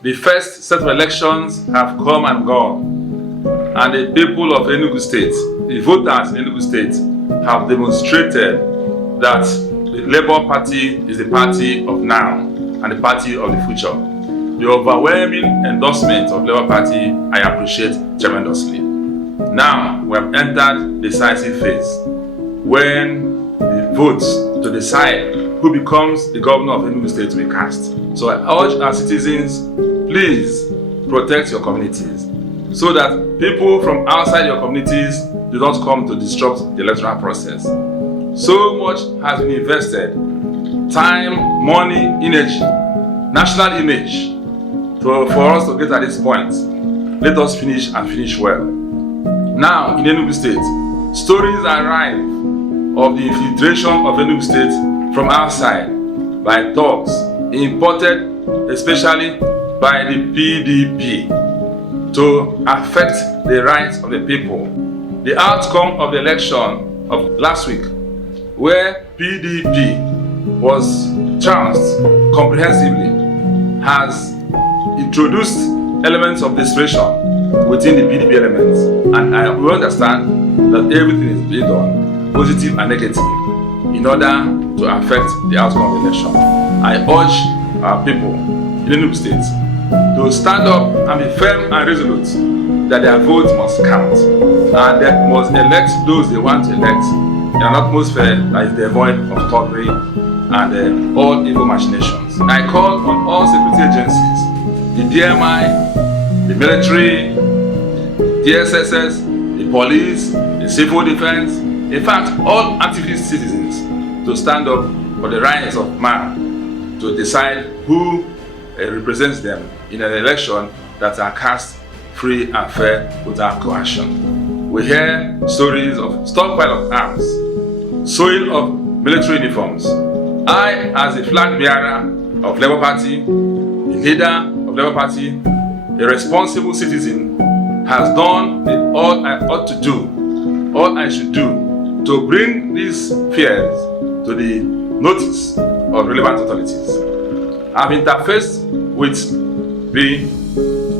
The first set of elections have come and gone, and the people of Enugu State, the voters in Enugu State, have demonstrated that the Labour Party is the party of now and the party of the future. The overwhelming endorsement of Labour Party I appreciate tremendously. Now we have entered the decisive phase when the votes to decide who becomes the governor of Enugu State will be cast. So I urge our citizens, please protect your communities so that people from outside your communities do not come to disrupt the electoral process. So much has been invested, time, money, energy, national image, for us to get at this point. Let us finish and finish well. Now in Enugu State, stories are rife of the infiltration of Enugu State from outside by thugs, imported especially by the PDP, to affect the rights of the people. The outcome of the election of last week, where PDP was trounced comprehensively, has introduced elements of desperation within the PDP elements, and we understand that everything is being done, positive and negative, in order to affect the outcome of the election. I urge our people in Enugu State to stand up and be firm and resolute that their vote must count, and they must elect those they want to elect in an atmosphere that is devoid of thuggery and all evil machinations. I call on all security agencies, the DMI, the military, the SSS, the police, the civil defense, in fact all activist citizens, to stand up for the rights of man to decide who represents them in an election that are cast free and fair without coercion. We hear stories of stockpile of arms, sale of military uniforms. I, as a flag bearer of Labour Party, the leader of Labour Party, a responsible citizen, has done all I ought to do, all I should do, to bring these fears to the notice of relevant authorities. I've interfaced with the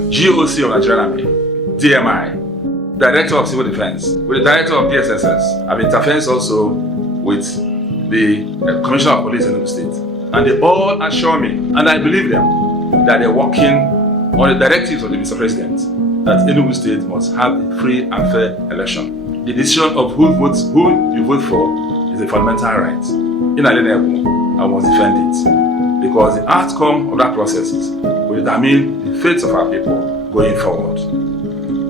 GOC of Nigerian Army, DMI, Director of Civil Defense, with the Director of DSSS. I've interfaced also with the Commissioner of Police in Enugu State. And they all assure me, and I believe them, that they're working on the directives of the Mr. President, that Enugu State must have a free and fair election. The decision of who you vote for is a fundamental right. Inalienable, I must defend it, because the outcome of that process will determine the fate of our people going forward.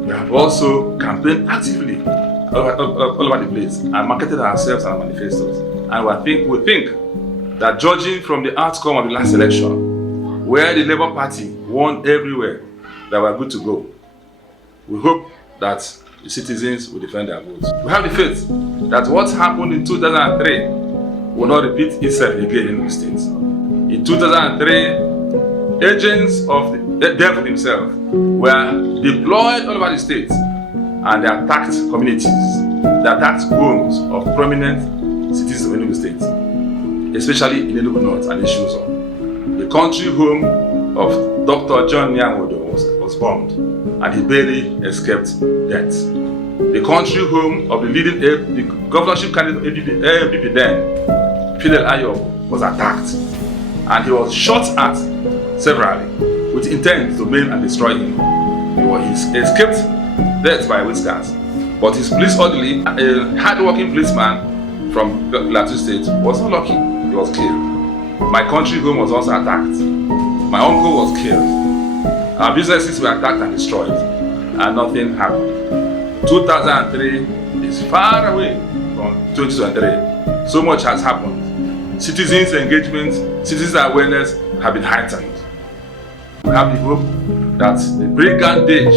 We have also campaigned actively all over the place and marketed ourselves and our manifestos. And we think that judging from the outcome of the last election, where the Labour Party won everywhere, that we're good to go. We hope that the citizens will defend their votes. We have the faith that what happened in 2003 will not repeat itself again in the States. In 2003, agents of the devil himself were deployed all over the state, and they attacked communities, they attacked homes of prominent citizens of Enugu State, especially in Enugu North and Ishuzo. The country home of Dr. John Nyamodo was bombed, and he barely escaped death. The country home of the governorship candidate of APP then, Fidel Ayo, was attacked, and he was shot at severally with intent to maim and destroy him. He escaped death by whiskers, but his police orderly, a hard-working policeman from Plateau State, was not lucky. He was killed. My country home was also attacked. My uncle was killed. Our businesses were attacked and destroyed, and nothing happened. 2003 is far away from 2023. So much has happened. Citizens' engagement, citizens' awareness have been heightened. We have the hope that the brigandage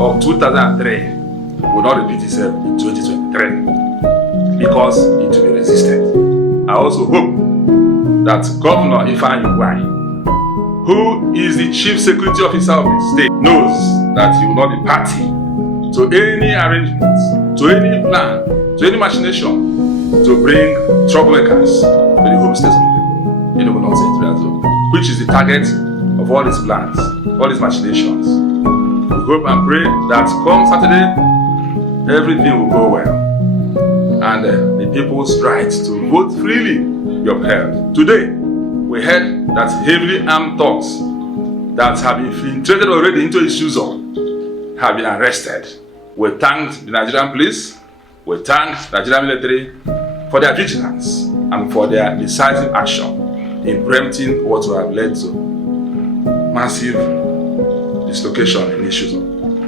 of 2003 will not repeat itself in 2023, because it will be resisted. I also hope that Governor Ifeanyi Ugwuanyi, who is the Chief Security Officer of the state, knows that he will not be party to any arrangement, to any plan, to any machination to bring troublemakers to the home state of the people, Enugu North Central Zone, which is the target of all his plans, all his machinations. We hope and pray that come Saturday, everything will go well, and the people's right to vote freely be upheld. Today, we heard that heavily armed thugs that have infiltrated already into Isuzo have been arrested. We thank the Nigerian police, we thank the Nigerian military for their vigilance and for their decisive action in preempting what will have led to massive dislocation in Isuzo.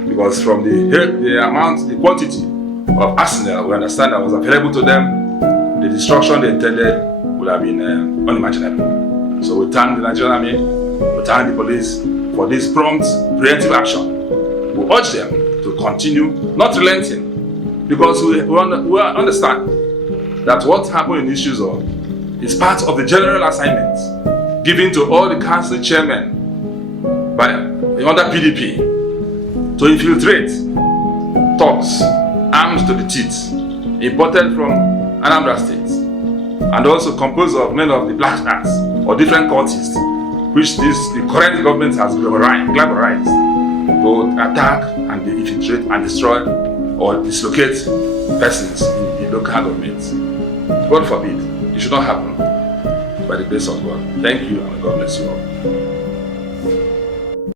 Because from the amount, the quantity of arsenal we understand that was available to them, the destruction they intended would have been unimaginable. So we thank the Nigerian Army, we thank the police for this prompt, preemptive action. We urge them to continue, not relenting, because we understand that what happened in Isuzo is part of the general assignment given to all the council chairmen under PDP to infiltrate thugs armed to the teeth, imported from Anambra State, and also composed of men of the black arts or different cultists, which the current government has glamorized to attack and infiltrate and destroy or dislocate persons in the local government. God forbid, it should not happen by the grace of God. Thank you, and God bless you all.